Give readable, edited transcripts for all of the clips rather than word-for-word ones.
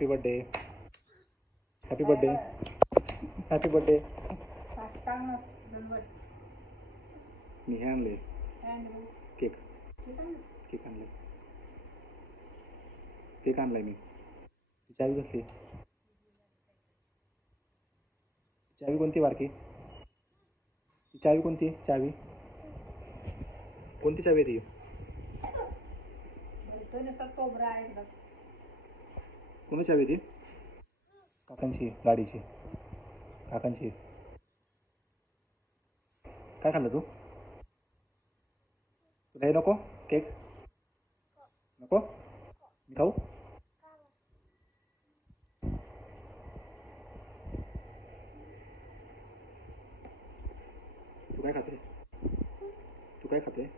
Happy birthday, happy birthday, happy birthday. मी हे आणले केक, केक आणलाय, केक आणलाय मी. चावी बसली, चावी कोणती बारकी, चावी कोणती, चावी कोणती चावी आहे ती? कोणाची चावी ती? काकांची, गाडीची, काकांची. काय खाल्लं तू? तुला हे नको केक, नको मी खाऊ? तू काय खाते, तू काय खाते?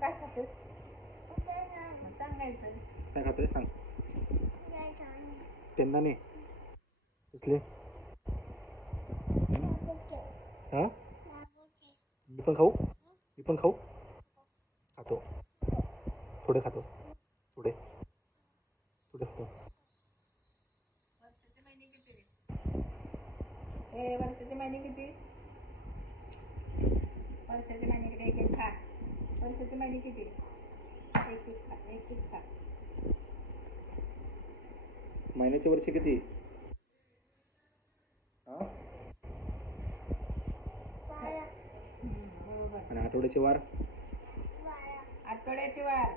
काय खातेस? सांगायचं काय खाते सांग. शेंगदाणे कसले? हां मी पण खाऊ, मी पण खाऊ. खातो, थोडे खातो, थोडे थोडे खातो. वर्षाचे महिने किती रे? वर्षाचे महिने किती? वर्षाचे महिने किती? एक एक खा. वर्षाचे महिने किती? एक एक खा, एक एक खा. महिन्याचे वर्ष किती? हां बरोबर. आणि आठवड्याचे वार? आठवड्याचे वार.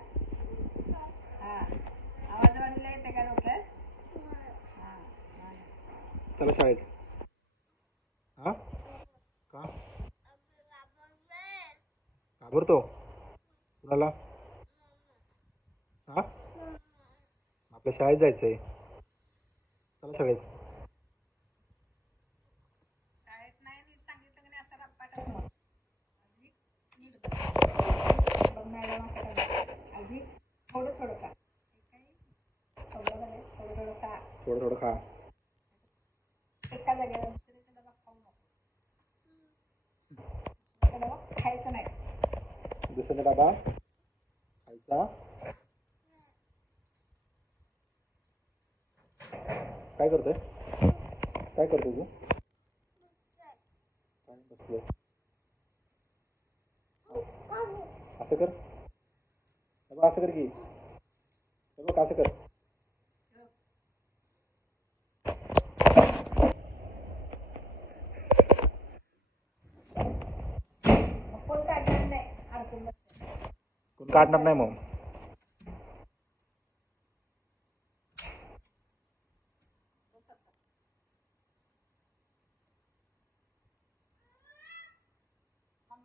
हा, आवाज वाढीला येते का डोक्यात? हां. चला शाळेत. हां का घाबरतो कुणाला? हां आपल्या शाळेत जायचं आहे. चला शाळेत. शाळेत नाही नीट सांगितलं की नाही असं रप्पाटच मग. नीट बस. बघ मॅडम असं करणार. अगदी थोडं थोडं खा. थोडं थोडं खा. थोडं थोडं खा. एका जागेवर दुसऱ्याचा डबा खाऊ नको. दुसऱ्याचा डबा खायचा नाही. दुसऱ्याचा डबा खायचा. काय करतोय, काय करतोय तू? काय बसलोय. असं कर, बघ असं कर की, बघ असं कर. कोण काढणार नाही, अडकून बसते. कोण काढणार नाही मग.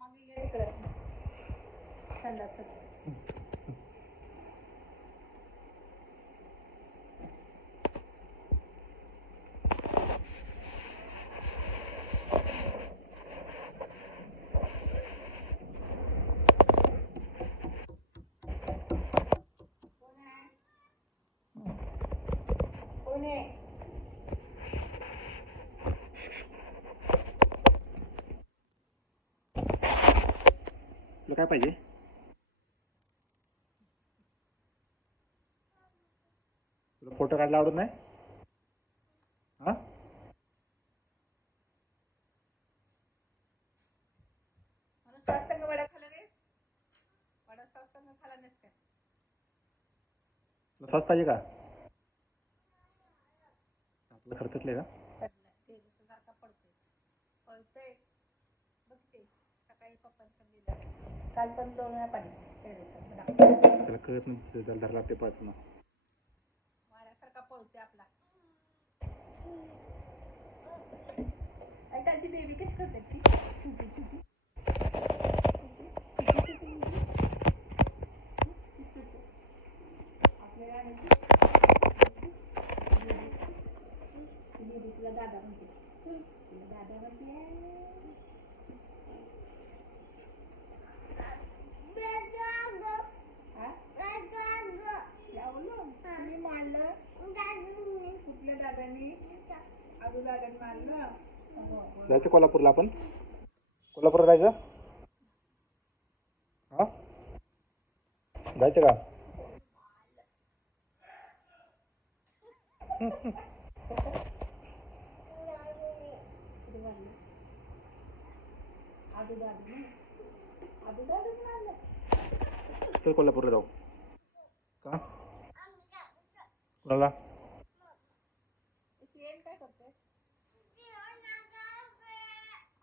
मग ये तिकडे संडास. कोण आहे? तुला काय पाहिजे? तुला फोटो काढायला आवडत नाही? हां म्हणून सत्संग वडा खाल्ला नाहीस? वडा सत्संग खाल्ला नाहीस का? तुला सॉस पाहिजे का? आपलं खर्चटले का? ते दुसऱ्यासारखा पडतोय, पळतोय बघ. ते सकाळी पप्पांचं दिलं, काल पण 2 वेळा पाणी. त्याला कळत नाही, त्याला धरला ते पळताना. वाऱ्यासारखा पळतोय आपला. त्यांची बेबी कशी करते ती छोटी छोटी. आपल्याला बेबी तुला दादा म्हणते, तुला दादा म्हणते. मी मारलं कुठल्या दादानी? आजू दादानी मारलं. जायचं कोल्हापूरला आपण, कोल्हापूरला जायचं. हां जायचं का? चल कोल्हापूरला जाऊ. का कोणाला? सीएन काय करतोय?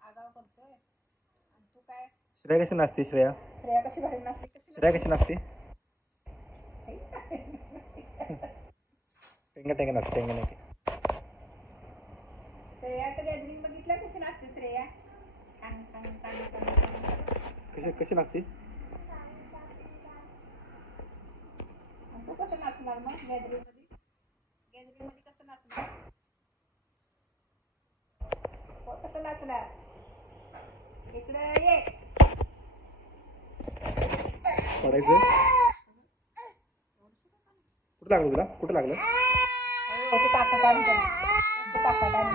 आगाव करतोय. आणि तू काय? श्रेया कशी नाचते? श्रेया श्रेया कशी भारी नाचते? कशी श्रेया कशी नाचते? टेंगा टेंगा नाचते. टेंगा नाही. श्रेयाचं गॅदरिंग बघितलं कशी नाचते श्रेया? कान कान कान कान. कशी कशी नाचते? तू कसं नाचणार मग गॅदरिंग मध्ये? गॅदरिंग मध्ये कसं नाचणार? कसं नाचणार? इकडं ये. पडायचं. कुठं लागलं तुला? कुठं लागलं? टाका काढून टाका काढून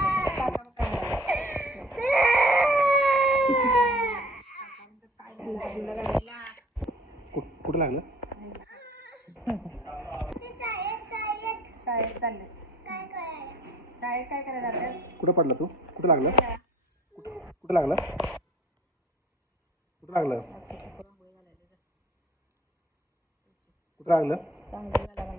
कुठं लागलं? शाळेत चालले. शाळेत काय करायला जातात? कुठं पडला तू? कुठं लागलं? कुठं लागलं? कुठं लागलं? कुठं लागलं? चांगलं झालं.